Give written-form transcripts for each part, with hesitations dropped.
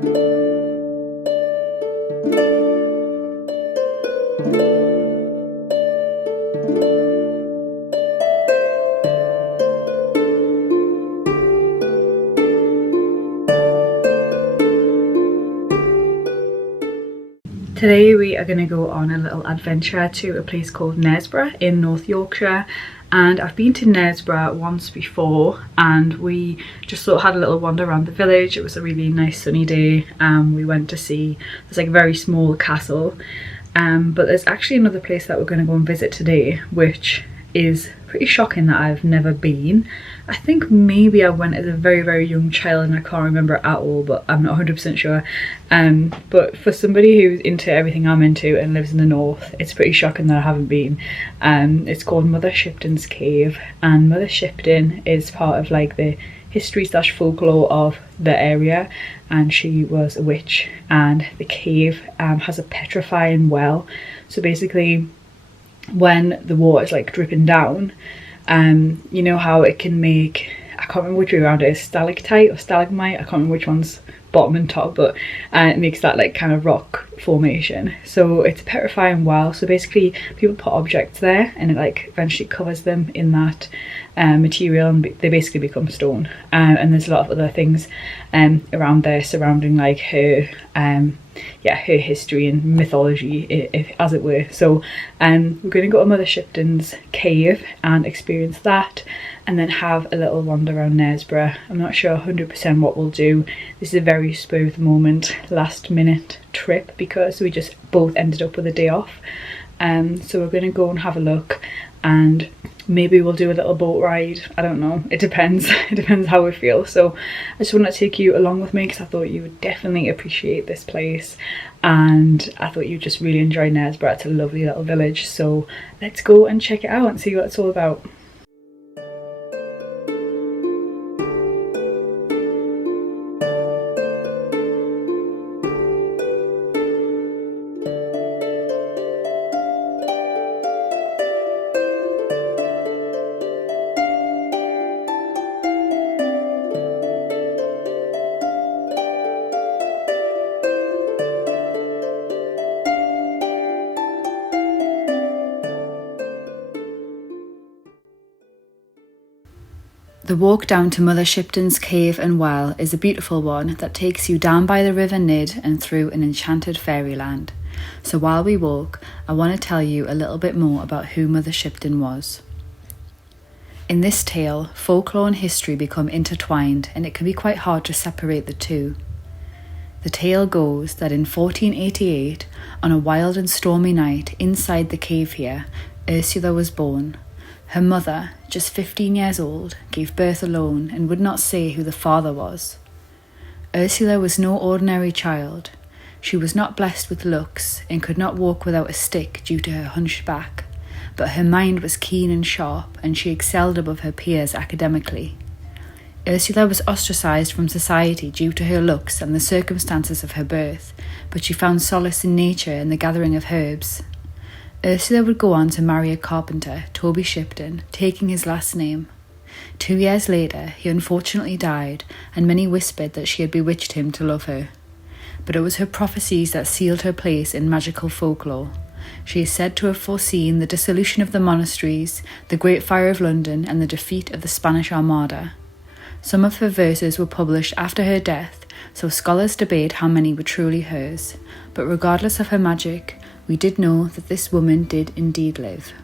Today we are going to go on a little adventure to a place called Knaresborough in North Yorkshire, and I've been to Knaresborough once before and we just sort of had a little wander around the village. It was a really nice sunny day. We went to see, there's like a very small castle, but there's actually another place that we're going to go and visit today, which is pretty shocking that I've never been. I think maybe I went as a very young child and I can't remember at all, but I'm not 100% sure. But for somebody who's into everything I'm into and lives in the north, it's pretty shocking that I haven't been. It's called Mother Shipton's Cave, and Mother Shipton is part of like the history / folklore of the area, and she was a witch. And the cave has a petrifying well, so basically when the water is like dripping down, you know how it can make, I can't remember which way around it is, stalactite or stalagmite, I can't remember which one's bottom and top, but it makes that like kind of rock formation. So it's a petrifying well, so basically people put objects there and it like eventually covers them in that material, and they basically become stone. And there's a lot of other things around there surrounding like her her history and mythology, if, as it were. So we're going to go to Mother Shipton's cave and experience that, and then have a little wander around Knaresborough. I'm not sure 100% what we'll do. This is a very spur of the moment, last minute trip because we just both ended up with a day off. So we're going to go and have a look, and maybe we'll do a little boat ride. I don't know, it depends. It depends how we feel. So I just want to take you along with me because I thought you would definitely appreciate this place, and I thought you'd just really enjoy Knaresborough. It's a lovely little village, so let's go and check it out and see what it's all about. The walk down to Mother Shipton's cave and well is a beautiful one that takes you down by the River Nid and through an enchanted fairyland. So while we walk, I want to tell you a little bit more about who Mother Shipton was. In this tale, folklore and history become intertwined, and it can be quite hard to separate the two. The tale goes that in 1488, on a wild and stormy night inside the cave here, Ursula was born. Her mother, just 15 years old, gave birth alone and would not say who the father was. Ursula was no ordinary child. She was not blessed with looks and could not walk without a stick due to her hunched back, but her mind was keen and sharp, and she excelled above her peers academically. Ursula was ostracized from society due to her looks and the circumstances of her birth, but she found solace in nature and the gathering of herbs. Ursula would go on to marry a carpenter, Toby Shipton, taking his last name. 2 years later, he unfortunately died, and many whispered that she had bewitched him to love her. But it was her prophecies that sealed her place in magical folklore. She is said to have foreseen the dissolution of the monasteries, the Great Fire of London, and the defeat of the Spanish Armada. Some of her verses were published after her death, so scholars debate how many were truly hers. But regardless of her magic, we did know that this woman did indeed live.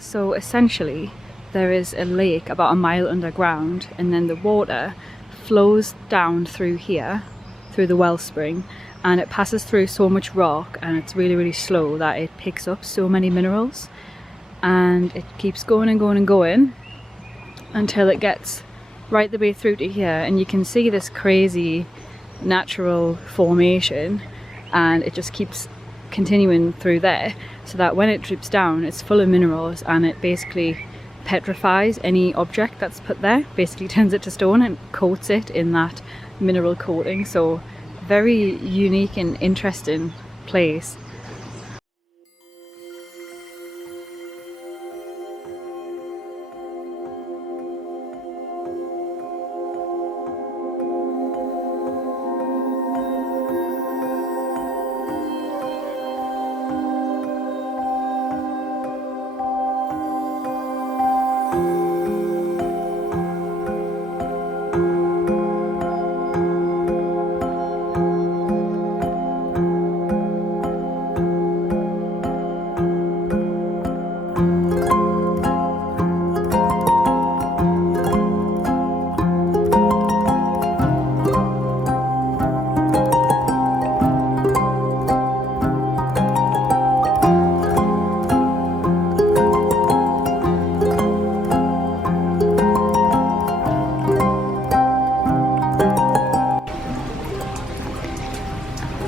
So essentially there is a lake about a mile underground, and then the water flows down through here, through the wellspring, and it passes through so much rock, and it's really, really slow, that it picks up so many minerals, and it keeps going and going and going until it gets right the way through to here, and you can see this crazy natural formation, and it just keeps continuing through there, so that when it drips down it's full of minerals, and it basically petrifies any object that's put there, basically turns it to stone and coats it in that mineral coating. So very unique and interesting place.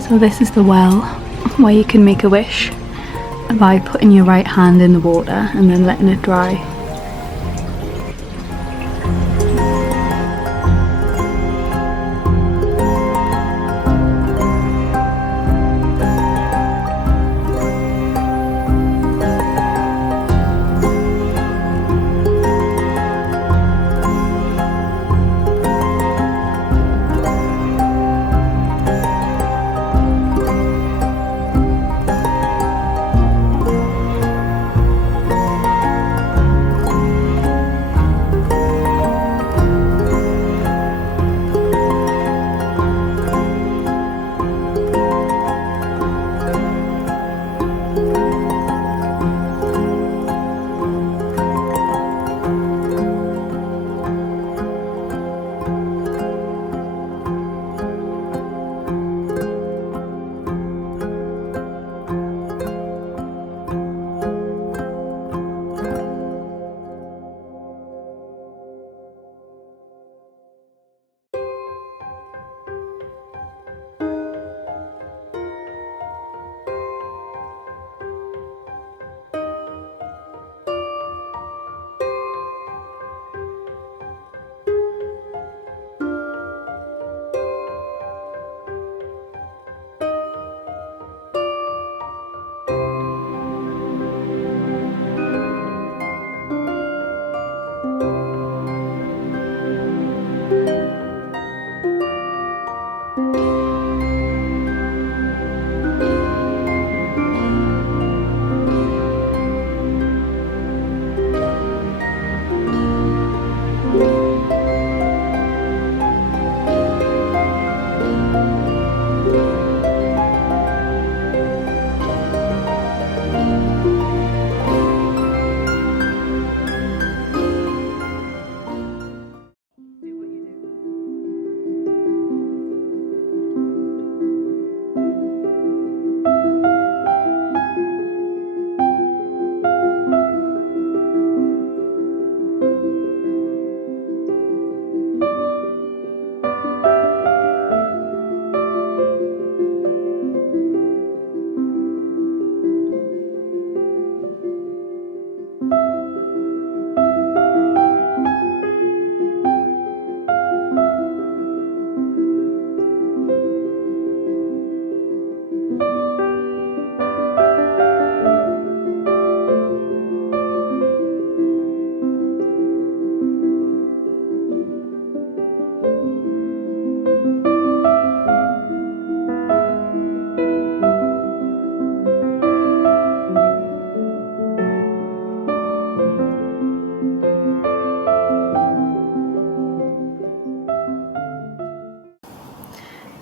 So this is the well where you can make a wish by putting your right hand in the water and then letting it dry.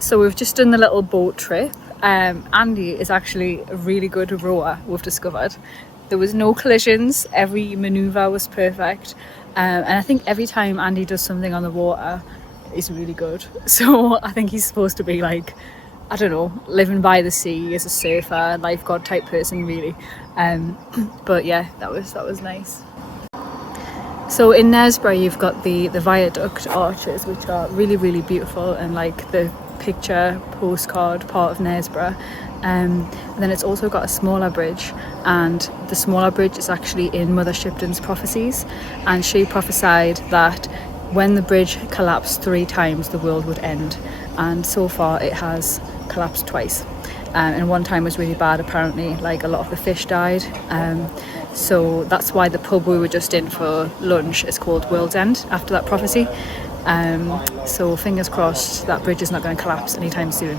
So we've just done the little boat trip. Andy is actually a really good rower, we've discovered. There was no collisions, every manoeuvre was perfect, and I think every time Andy does something on the water it's really good. So I think he's supposed to be like, I don't know, living by the sea as a surfer, lifeguard type person really. But yeah, that was nice. So in Knaresborough you've got the viaduct arches, which are really beautiful and like the picture postcard part of Knaresborough. And then it's also got a smaller bridge, and the smaller bridge is actually in Mother Shipton's prophecies, and she prophesied that when the bridge collapsed 3 times the world would end, and so far it has collapsed twice. And one time was really bad, apparently, like a lot of the fish died. So that's why the pub we were just in for lunch is called World's End after that prophecy. So fingers crossed that bridge is not going to collapse anytime soon.